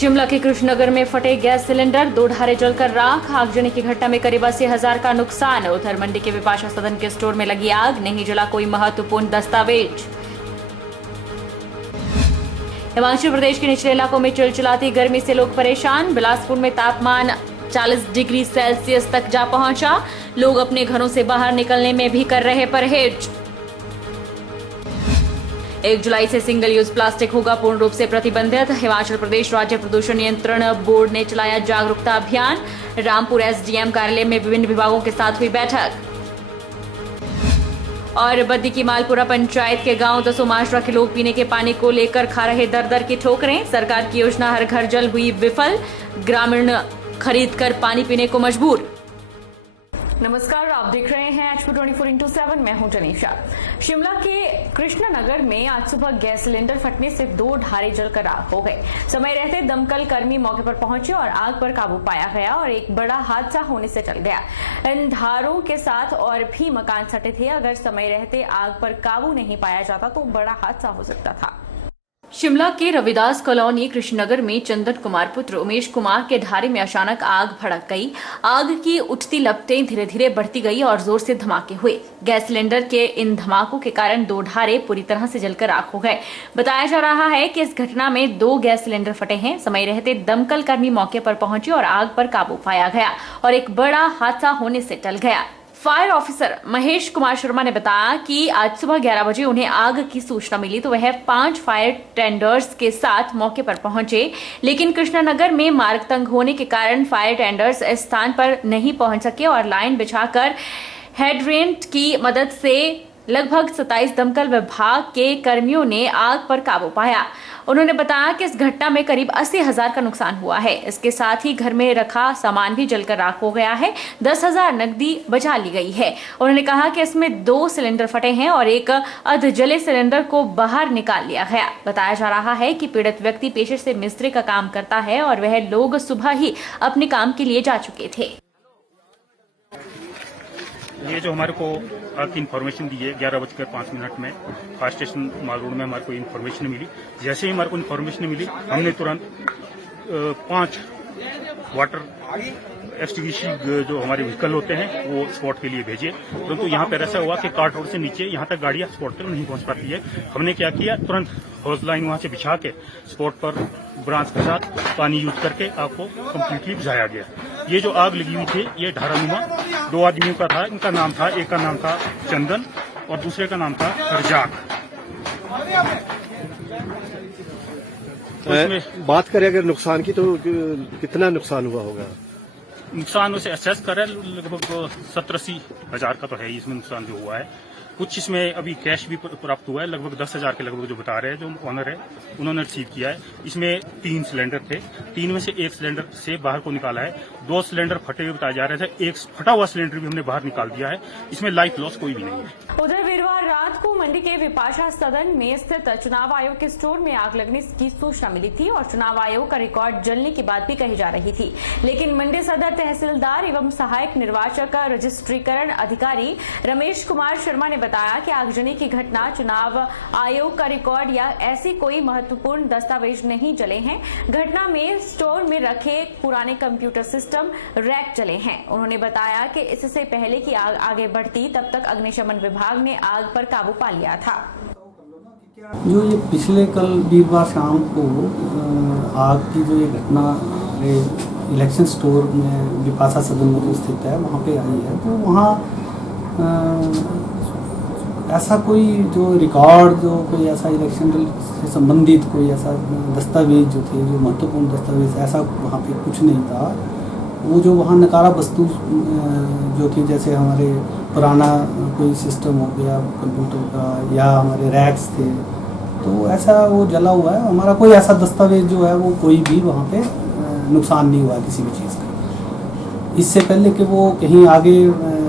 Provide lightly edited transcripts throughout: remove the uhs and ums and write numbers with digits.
शिमला के कृष्णनगर में फटे गैस सिलेंडर, 2 ढारे जलकर राख। आगजनी की घटना में करीब 80,000 का नुकसान। उधर मंडी के विपाशा सदन के स्टोर में लगी आग, नहीं जला कोई महत्वपूर्ण दस्तावेज। हिमाचल प्रदेश के निचले इलाकों में चिलचिलाती गर्मी से लोग परेशान। बिलासपुर में तापमान 40 डिग्री सेल्सियस तक जा पहुंचा। लोग अपने घरों से बाहर निकलने में भी कर रहे परहेज। 1 जुलाई से सिंगल यूज प्लास्टिक होगा पूर्ण रूप से प्रतिबंधित। हिमाचल प्रदेश राज्य प्रदूषण नियंत्रण बोर्ड ने चलाया जागरूकता अभियान। रामपुर एसडीएम कार्यालय में विभिन्न विभागों के साथ हुई बैठक। और बद्दी की मालपुरा पंचायत के गांव दसोमाशरा के लोग पीने के पानी को लेकर खा रहे दर की ठोकरें। सरकार की योजना हर घर जल हुई विफल। ग्रामीण खरीद कर पानी पीने को मजबूर। नमस्कार, आप देख रहे हैं HP 24x7। मैं हूं जनीशा। शिमला के कृष्णनगर में आज सुबह गैस सिलेंडर फटने से 2 ढारे जलकर राख हो गए। समय रहते दमकल कर्मी मौके पर पहुंचे और आग पर काबू पाया गया और एक बड़ा हादसा होने से टल गया। इन धारों के साथ और भी मकान सटे थे। अगर समय रहते आग पर काबू नहीं पाया जाता तो बड़ा हादसा हो सकता था। शिमला के रविदास कॉलोनी कृष्णनगर में चंदन कुमार पुत्र उमेश कुमार के ढारे में अचानक आग भड़क गई। आग की उठती लपटें धीरे धीरे बढ़ती गई और जोर से धमाके हुए। गैस सिलेंडर के इन धमाकों के कारण 2 ढारे पूरी तरह से जलकर राख हो गए। बताया जा रहा है कि इस घटना में 2 गैस सिलेंडर फटे हैं। समय रहते दमकल कर्मी मौके पर पहुंचे और आग पर काबू पाया गया और एक बड़ा हादसा होने से टल गया। फायर ऑफिसर महेश कुमार शर्मा ने बताया कि आज सुबह 11 बजे उन्हें आग की सूचना मिली तो वह 5 फायर टेंडर्स के साथ मौके पर पहुंचे, लेकिन कृष्णनगर में मार्ग तंग होने के कारण फायर टेंडर्स इस स्थान पर नहीं पहुंच सके और लाइन बिछाकर हेडरेंट की मदद से लगभग 27 दमकल विभाग के कर्मियों ने आग पर काबू पाया। उन्होंने बताया कि इस घटना में करीब 80,000 का नुकसान हुआ है। इसके साथ ही घर में रखा सामान भी जलकर राख हो गया है। 10,000 नकदी बचा ली गई है। उन्होंने कहा कि इसमें 2 सिलेंडर फटे हैं और एक अधजले सिलेंडर को बाहर निकाल लिया गया। बताया जा रहा है कि पीड़ित व्यक्ति पेशे से मिस्त्री का काम करता है और वह लोग सुबह ही अपने काम के लिए जा चुके थे। ये जो हमारे को आग की इन्फॉर्मेशन दी है 11:05 में फायर स्टेशन माल रोड में हमारे को इन्फॉर्मेशन मिली। जैसे ही हमारे को इन्फॉर्मेशन मिली हमने तुरंत 5 वाटर एक्सटिंग्विशिंग जो हमारे व्हीकल होते हैं वो स्पॉट के लिए भेजे। परंतु यहाँ पर ऐसा हुआ कि कार्ट रोड से नीचे यहाँ तक गाड़ियाँ स्पॉट तक नहीं पहुँच पाती है। हमने क्या किया, तुरंत हॉर्स लाइन वहाँ से बिछा के स्पॉट पर ब्रांच के साथ पानी यूज करके आग को कम्प्लीटली बुझाया गया। ये जो आग लगी हुई थी ये ढारानुमा 2 आदमियों का था। इनका नाम था, एक का नाम था चंदन और दूसरे का नाम था रजाक। तो बात करें अगर नुकसान की तो कितना नुकसान हुआ होगा? नुकसान उसे असेस करें लगभग 70-80 हजार का तो है इसमें नुकसान जो हुआ है। कुछ इसमें अभी कैश भी प्राप्त हुआ है, लगभग 10,000 के लगभग जो बता रहे हैं जो ऑनर है उन्होंने रिसीव किया है। इसमें 3 सिलेंडर थे, 3 में से 1 सिलेंडर से बाहर को निकाला है। 2 सिलेंडर फटे हुए बताए जा रहे थे, 1 फटा हुआ सिलेंडर भी हमने बाहर निकाल दिया है। इसमें लाइफ लॉस कोई भी नहीं है। उधर वीरवार रात को मंडी के विपाशा सदन में स्थित चुनाव आयोग के स्टोर में आग लगने की सूचना मिली थी और चुनाव आयोग का रिकॉर्ड जलने की बात भी कही जा रही थी, लेकिन मंडी सदर तहसीलदार एवं सहायक निर्वाचक रजिस्ट्रीकरण अधिकारी रमेश कुमार शर्मा ने बताया कि आगजनी की घटना चुनाव आयोग का रिकॉर्ड या ऐसी कोई महत्वपूर्ण दस्तावेज नहीं जले हैं। घटना में स्टोर में रखे पुराने कंप्यूटर सिस्टम रैक जले हैं। उन्होंने बताया कि इससे पहले की आग आगे बढ़ती तब तक अग्निशमन विभाग ने आग पर काबू पा लिया था। जो ये पिछले कल वीरवार शाम को आग की जो ये घटना इलेक्शन स्टोर में विपाशा सदन में जो स्थित है वहाँ पे आई है, तो वहाँ ऐसा कोई जो रिकॉर्ड जो कोई ऐसा इलेक्शन से संबंधित कोई ऐसा दस्तावेज जो थे, जो महत्वपूर्ण दस्तावेज, ऐसा वहाँ पे कुछ नहीं था। वो जो वहाँ नकारा वस्तु जो थी, जैसे हमारे पुराना कोई सिस्टम हो गया कंप्यूटर का या हमारे रैक्स थे, तो ऐसा वो जला हुआ है। हमारा कोई ऐसा दस्तावेज जो है वो कोई भी वहाँ पे नुकसान नहीं हुआ किसी भी चीज़ का। इससे पहले कि वो कहीं आगे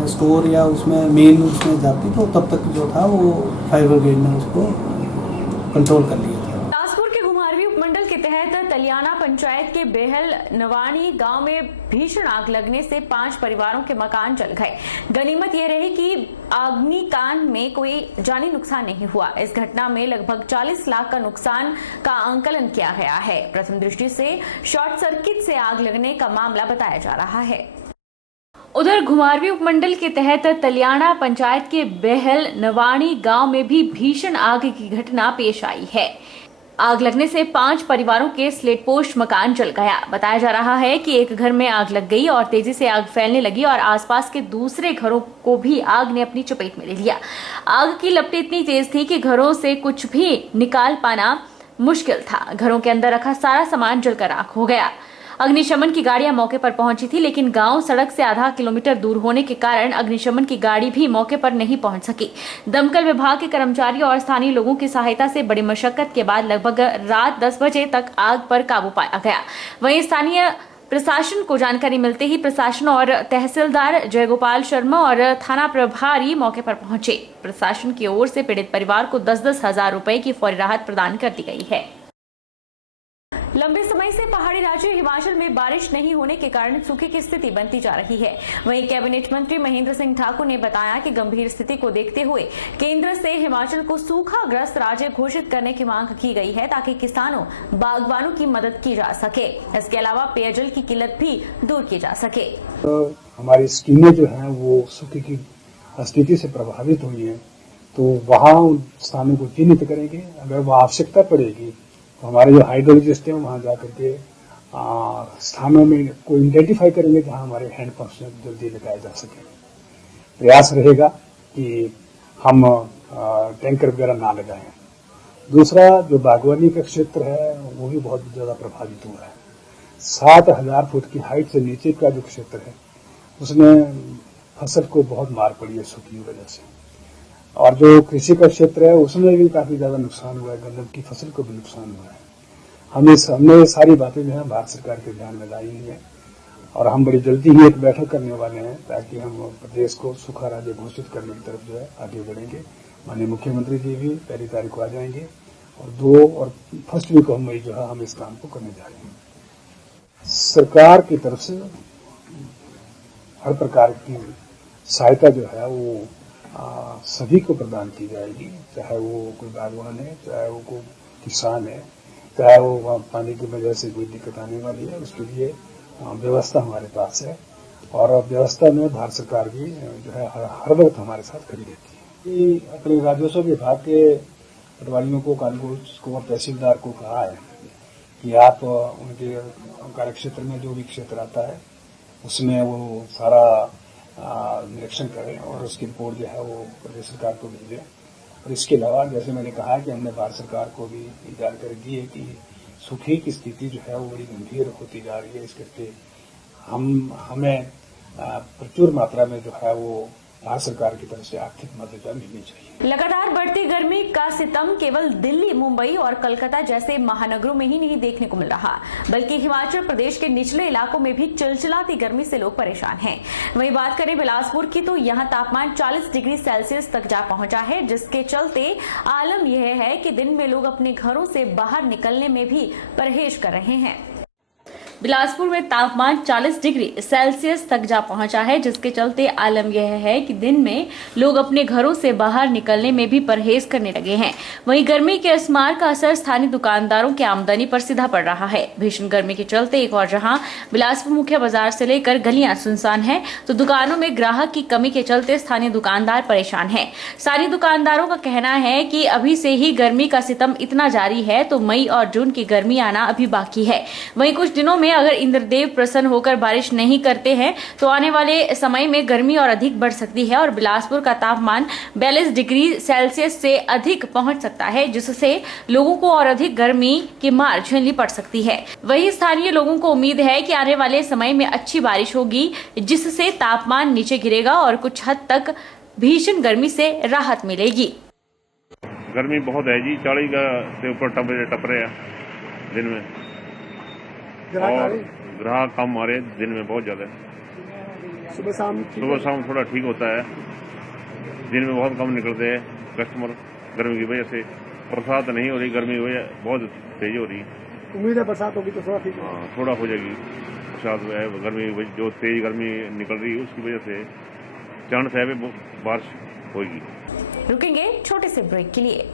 स्टोर या उसमें मेन उसमें जाती तो तब तक जो था वो फायर ब्रिगेड ने उसको कंट्रोल कर लिया था। बिलासपुर के घुमारवी उपमंडल के तहत तलियाना पंचायत के बेहल नवानी गांव में भीषण आग लगने से 5 परिवारों के मकान जल गए। गनीमत यह रही कि अग्निकांड में कोई जानी नुकसान नहीं हुआ। इस घटना में लगभग 40 लाख का नुकसान का आंकलन किया गया है। प्रथम दृष्टि से शॉर्ट सर्किट से आग लगने का मामला बताया जा रहा है। उधर घुमारवीं उपमंडल के तहत तलियाना पंचायत के बेहल नवानी गांव में भी भीषण आग की घटना पेश आई है। आग लगने से 5 परिवारों के स्लेटपोस्ट मकान जल गया। बताया जा रहा है कि एक घर में आग लग गई और तेजी से आग फैलने लगी और आसपास के दूसरे घरों को भी आग ने अपनी चपेट में ले लिया। आग की लपटें इतनी तेज थी कि घरों से कुछ भी निकाल पाना मुश्किल था। घरों के अंदर रखा सारा सामान जलकर राख हो गया। अग्निशमन की गाड़ियां मौके पर पहुंची थी, लेकिन गांव सड़क से आधा किलोमीटर दूर होने के कारण अग्निशमन की गाड़ी भी मौके पर नहीं पहुंच सकी। दमकल विभाग के कर्मचारियों और स्थानीय लोगों की सहायता से बड़ी मशक्कत के बाद लगभग रात 10 बजे तक आग पर काबू पाया गया। वहीं स्थानीय प्रशासन को जानकारी मिलते ही प्रशासन और तहसीलदार जयगोपाल शर्मा और थाना प्रभारी मौके पर पहुंचे। प्रशासन की ओर से पीड़ित परिवार को 10-10 हजार रुपए की फौरी राहत प्रदान कर दी गई है। लंबे समय से पहाड़ी राज्य हिमाचल में बारिश नहीं होने के कारण सूखे की स्थिति बनती जा रही है। वहीं कैबिनेट मंत्री महेंद्र सिंह ठाकुर ने बताया कि गंभीर स्थिति को देखते हुए केंद्र से हिमाचल को सूखाग्रस्त राज्य घोषित करने की मांग की गई है, ताकि किसानों बागवानों की मदद की जा सके। इसके अलावा पेयजल की किल्लत भी दूर की जा सके। तो हमारी स्कीमें जो हैं वो सूखे की स्थिति से प्रभावित हुई हैं, तो वहाँ उन स्थानों को चिन्हित करेंगे। अगर वहाँ आवश्यकता पड़ेगी तो हमारे जो हाइड्रोलॉजिस्ट हैं वहाँ जा करके स्थानों में को आइडेंटिफाई करेंगे जहाँ हमारे हैंडपंप से जल्दी लगाए जा सके। प्रयास रहेगा कि हम टैंकर वगैरह ना लगाएं। दूसरा, जो बागवानी का क्षेत्र है वो भी बहुत ज्यादा प्रभावित हुआ है। 7,000 फुट की हाइट से नीचे का जो क्षेत्र है उसमें फसल को बहुत मार पड़ी है सूखे की वजह से। और जो कृषि का क्षेत्र है उसमें भी काफी ज्यादा नुकसान हुआ है। गन्ने की फसल को भी नुकसान हुआ है। हमने सारी बातें जो है भारत सरकार के ध्यान में लाई हुई है और हम बड़ी जल्दी ही एक बैठक करने वाले हैं, ताकि हम प्रदेश को सूखा राज्य घोषित करने की तरफ जो है आगे बढ़ेंगे। माननीय मुख्यमंत्री जी भी 1 तारीख को आ जाएंगे और 2 और 1 वीक ऑफ मई जो है हम इस काम को करने जा रहे हैं। सरकार की तरफ से हर प्रकार की सहायता जो है वो सभी को प्रदान की जाएगी, चाहे वो कोई बागवान है, चाहे वो कोई किसान है, चाहे वो पानी की वजह से कोई दिक्कत आने वाली है, उसके लिए व्यवस्था हमारे पास है। और व्यवस्था में भारत सरकार भी जो है हर वक्त हमारे साथ खड़ी रहती है। अपने राजस्व विभाग के पटवारियों को, कानूनगों को और तहसीलदार को कहा है कि आप उनके कार्यक्षेत्र में जो भी क्षेत्र आता है उसमें वो सारा निरीक्षण करें और उसकी रिपोर्ट जो है वो प्रदेश सरकार को भेजें। और इसके अलावा जैसे मैंने कहा कि हमने भारत सरकार को भी जानकारी दी है कि सूखे की स्थिति जो है वो बड़ी गंभीर होती जा रही है। इस करके हमें प्रचुर मात्रा में जो है वो भारत सरकार की तरफ से आर्थिक मदद मिलनी चाहिए। लगातार बढ़ती गर्मी का सितम केवल दिल्ली, मुंबई और कोलकाता जैसे महानगरों में ही नहीं देखने को मिल रहा, बल्कि हिमाचल प्रदेश के निचले इलाकों में भी चिलचिलाती गर्मी से लोग परेशान हैं। वहीं बात करें बिलासपुर की, तो यहां तापमान 40 डिग्री सेल्सियस तक जा पहुंचा है, जिसके चलते आलम यह है कि दिन में लोग अपने घरों से बाहर निकलने में भी परहेज कर रहे हैं। बिलासपुर में तापमान 40 डिग्री सेल्सियस तक जा पहुंचा है, जिसके चलते आलम यह है कि दिन में लोग अपने घरों से बाहर निकलने में भी परहेज करने लगे हैं। वहीं गर्मी के असमार का असर स्थानीय दुकानदारों की आमदनी पर सीधा पड़ रहा है। भीषण गर्मी के चलते एक और जहां बिलासपुर मुख्य बाजार से लेकर गलियां सुनसान हैं, तो दुकानों में ग्राहक की कमी के चलते स्थानीय दुकानदार परेशान हैं। स्थानीय दुकानदारों का कहना है कि अभी से ही गर्मी का सितम इतना जारी है तो मई और जून की गर्मी आना अभी बाकी है। वहीं कुछ दिनों में अगर इंद्रदेव प्रसन्न होकर बारिश नहीं करते हैं तो आने वाले समय में गर्मी और अधिक बढ़ सकती है और बिलासपुर का तापमान 42 डिग्री सेल्सियस से अधिक पहुंच सकता है, जिससे लोगों को और अधिक गर्मी की मार झेलनी पड़ सकती है। वहीं स्थानीय लोगों को उम्मीद है कि आने वाले समय में अच्छी बारिश होगी, जिससे तापमान नीचे गिरेगा और कुछ हद तक भीषण गर्मी से राहत मिलेगी। गर्मी बहुत है जी, 40 से ऊपर टप रहे हैं दिन में, और ग्राहक कम आ रहे दिन में बहुत ज्यादा। सुबह शाम थोड़ा ठीक होता है, दिन में बहुत कम निकलते हैं कस्टमर गर्मी की वजह से। बरसात नहीं हो रही, गर्मी की वजह बहुत तेज हो रही है। उम्मीद है बरसात होगी तो थोड़ा ठीक है। हाँ, थोड़ा हो जाएगी शायद। गर्मी जो तेज गर्मी निकल रही है उसकी वजह से चांस है बारिश होगी। रुकेंगे छोटे से ब्रेक के लिए।